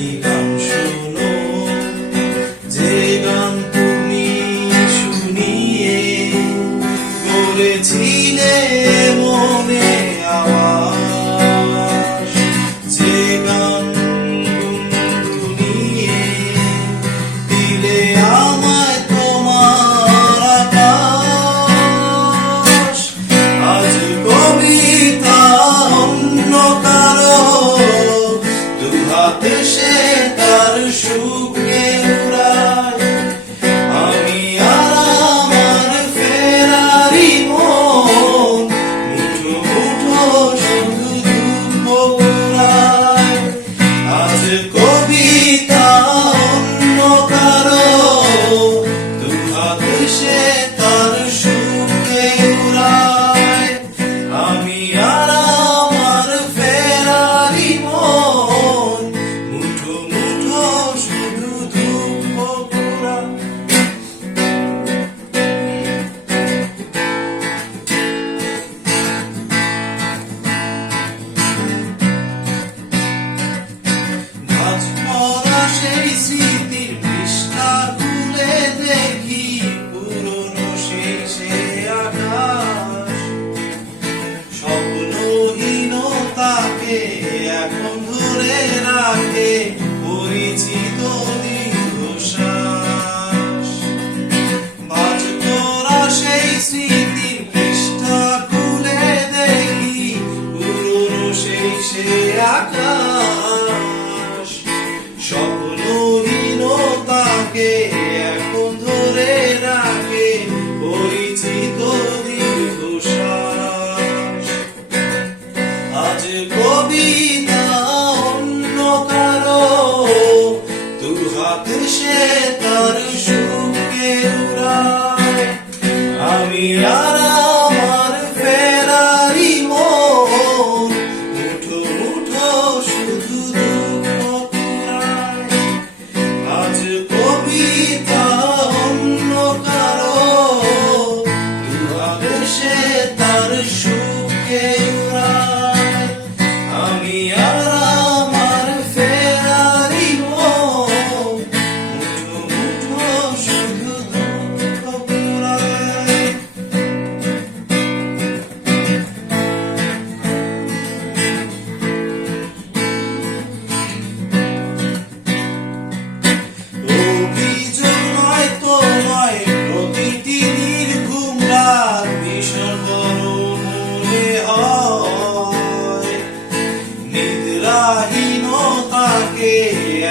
Happy. কবি আকাশ স্বপ্নহীনতাকে এখন ধরে রাখে, পরিচিত আজ কবিতা অন্য কারও সে তার সুখে উড়ায়। আমি আর Yeah.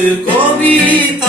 Nasıl kobi